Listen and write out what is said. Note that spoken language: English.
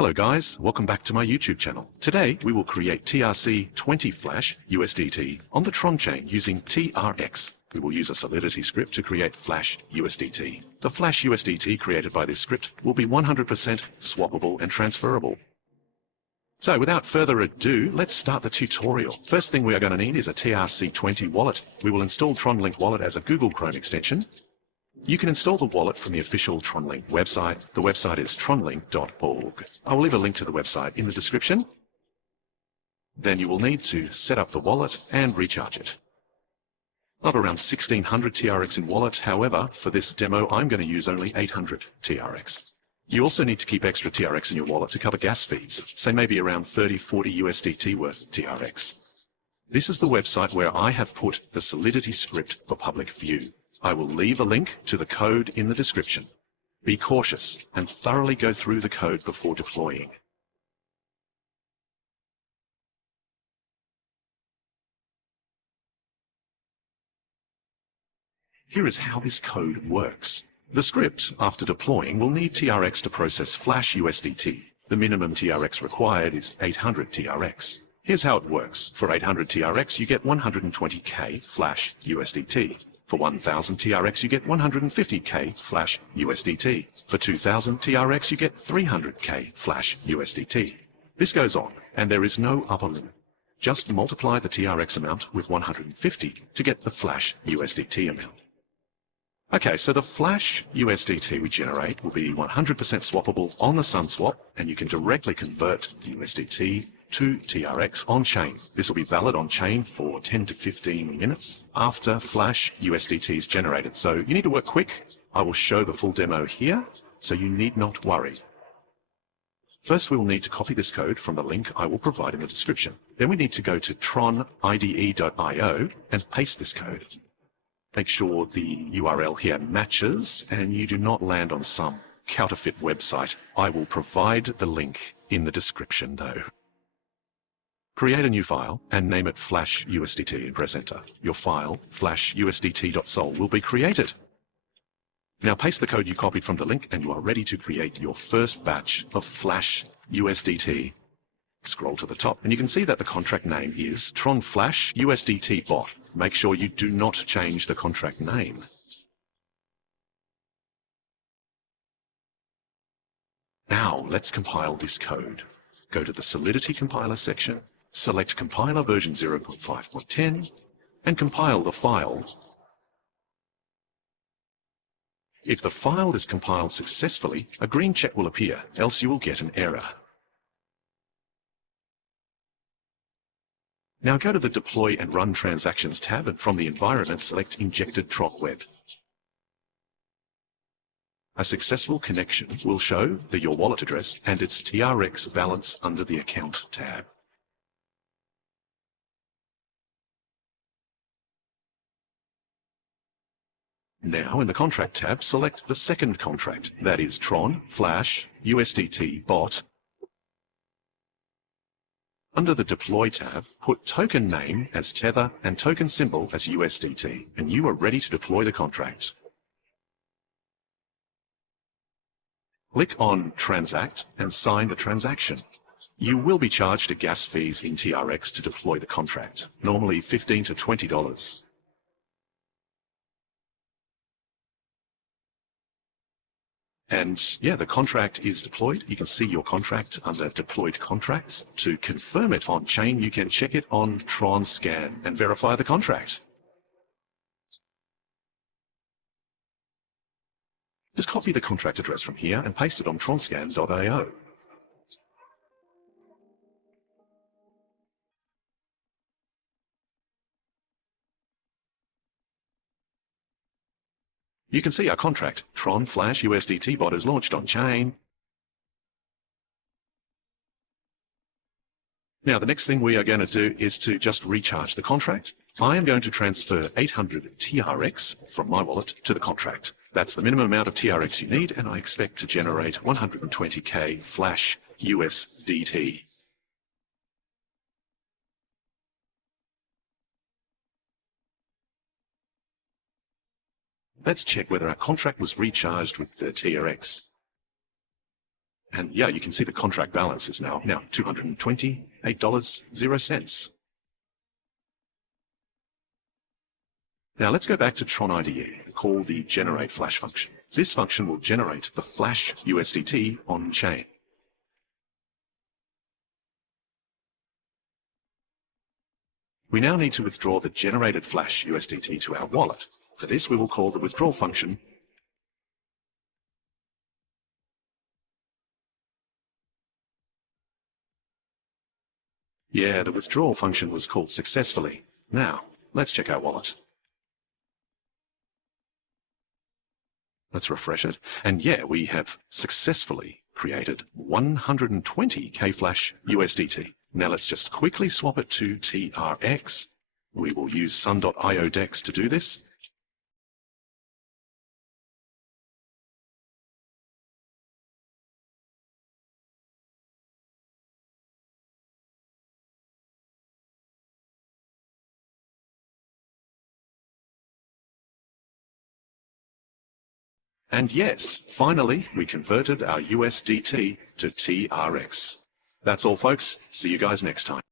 Hello guys, welcome back to my YouTube channel. Today we will create TRC20 Flash USDT on the Tron chain using TRX. We will use a Solidity script to create Flash USDT. The Flash USDT created by this script will be 100% swappable and transferable. So without further ado, let's start the tutorial. First thing we are going to need is a TRC20 wallet. We will install TronLink Wallet as a Google Chrome extension. You can install the wallet from the official TronLink website. The website is tronlink.org. I will leave a link to the website in the description. Then you will need to set up the wallet and recharge it. I have around 1600 TRX in wallet. However, for this demo, I'm going to use only 800 TRX. You also need to keep extra TRX in your wallet to cover gas fees, say maybe around 30-40 USDT worth TRX. This is the website where I have put the Solidity script for public view. I will leave a link to the code in the description. Be cautious and thoroughly go through the code before deploying. Here is how this code works. The script, after deploying, will need TRX to process Flash USDT. The minimum TRX required is 800 TRX. Here's how it works. For 800 TRX, you get 120K Flash USDT. For 1000 TRX, you get 150K Flash USDT. For 2000 TRX, you get 300K Flash USDT. This goes on, and there is no upper limit. Just multiply the TRX amount with 150 to get the Flash USDT amount. Okay, so the Flash USDT we generate will be 100% swappable on the SunSwap, and you can directly convert the USDT to TRX on-chain. This will be valid on-chain for 10 to 15 minutes after Flash USDT is generated. So you need to work quick. I will show the full demo here, so you need not worry. First, we will need to copy this code from the link I will provide in the description. Then we need to go to TronIDE.io and paste this code. Make sure the URL here matches and you do not land on some counterfeit website. I will provide the link in the description though. Create a new file and name it Flash USDT and press enter. Your file, flashusdt.sol, will be created. Now paste the code you copied from the link and you are ready to create your first batch of Flash USDT. Scroll to the top and you can see that the contract name is Tron Flash USDT Bot. Make sure you do not change the contract name. Now let's compile this code. Go to the Solidity compiler section, select compiler version 0.5.10 and compile the file. If the file is compiled successfully, a green check will appear, else you will get an error. Now go to the Deploy and Run Transactions tab and from the environment select Injected Tron Web. A successful connection will show your wallet address and its TRX balance under the Account tab. Now in the Contract tab, select the second contract, that is Tron Flash USDT Bot. Under the Deploy tab, put token name as Tether and token symbol as USDT, and you are ready to deploy the contract. Click on Transact and sign the transaction. You will be charged a gas fees in TRX to deploy the contract, normally $15 to $20. And yeah, the contract is deployed. You can see your contract under Deployed Contracts. To confirm it on chain, you can check it on Tronscan and verify the contract. Just copy the contract address from here and paste it on Tronscan.io. You can see our contract, Tron Flash USDT Bot, is launched on chain. Now, the next thing we are going to do is to just recharge the contract. I am going to transfer 800 TRX from my wallet to the contract. That's the minimum amount of TRX you need, and I expect to generate 120K Flash USDT. Let's check whether our contract was recharged with the TRX. And yeah, you can see the contract balance is now $228.00. Now let's go back to TronIDE and call the generate flash function. This function will generate the flash USDT on chain. We now need to withdraw the generated flash USDT to our wallet. For this, we will call the withdrawal function. Yeah, the withdrawal function was called successfully. Now, let's check our wallet. Let's refresh it. And yeah, we have successfully created 120 Kflash USDT. Now let's just quickly swap it to TRX. We will use sun.io DEX to do this. And yes, finally, we converted our USDT to TRX. That's all, folks. See you guys next time.